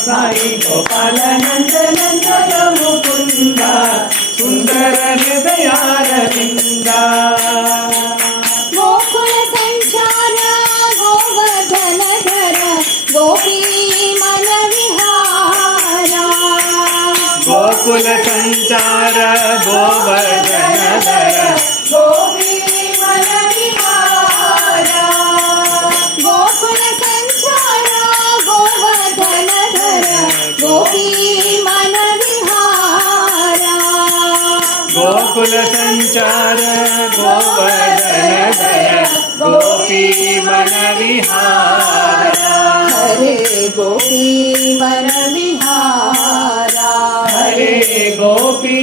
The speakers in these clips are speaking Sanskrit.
साई गोपाल नंद नंदन मुकुंद सुंदर हृदयारविंद गोकुल संचार गोवर्धन धर गोपी मन विहारा गोकुल संचार गोवर्धन धर गोपी मन विहारा गोकुल संचार गोवर्धन धर गोपी मन विहारा गोकुल संचार गोवर्धन धर गोपी मन विहारा हरे गोपी मन विहारा हरे गोपी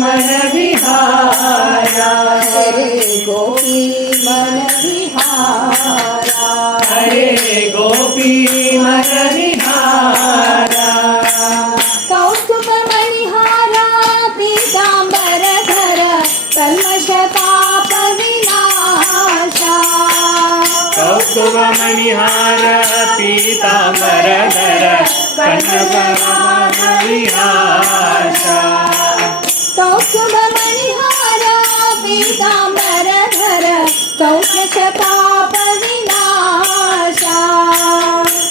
मन विहारा हरे गोपी मन विहारा हरे गोपी मन विहारा कौस्तुभ मणिहारा पीतांबर धर कल्मष पाप विनाशा कौस्तुभ मणिहार पीतांबर धर कनक विहासा कौस्तुभ मणिहारा पीतांबर धर कल्मष पाप विनाशा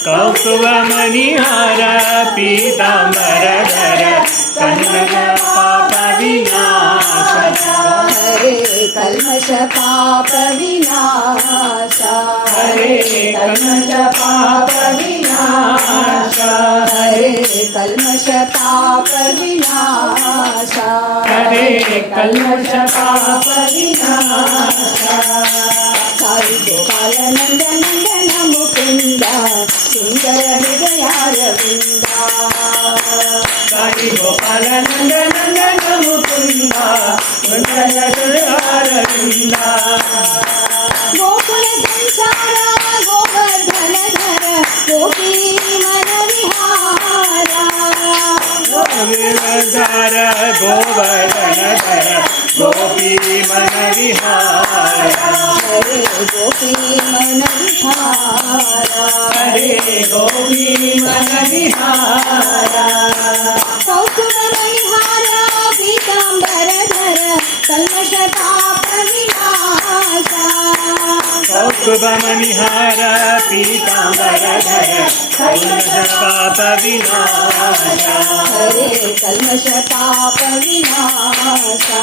कौस्तुभ मणिहार पीतांबर धर कनक पाप विनाशा हरे कल्मष पाप विनाशा हरे कल्मष पाप विनाशा हरे कल्मष पाप विनाशा हरे कल्मष पाप विनाशा साई गोपाल नंद नंदन मुकुंद सुंदर हृदयारविंद साई गोपाल नंद नंदन मुकुंद सुंदर हृदयारविंद गोकुल संचार गोवर्धन धर गोपी मन विहारा गोविंदर गोवर्धन धर गोपी मन विहारा हरे गोपी मन विहारा हरे गोपी मन विहारा कौस्तुभ मणिहारा पीतांबर धर कल्मष पाप विनाशा कौस्तुभ मणिहार पीतांबर धर कल्मष पाप विनाशा हरे कल्मष पाप विनाशा।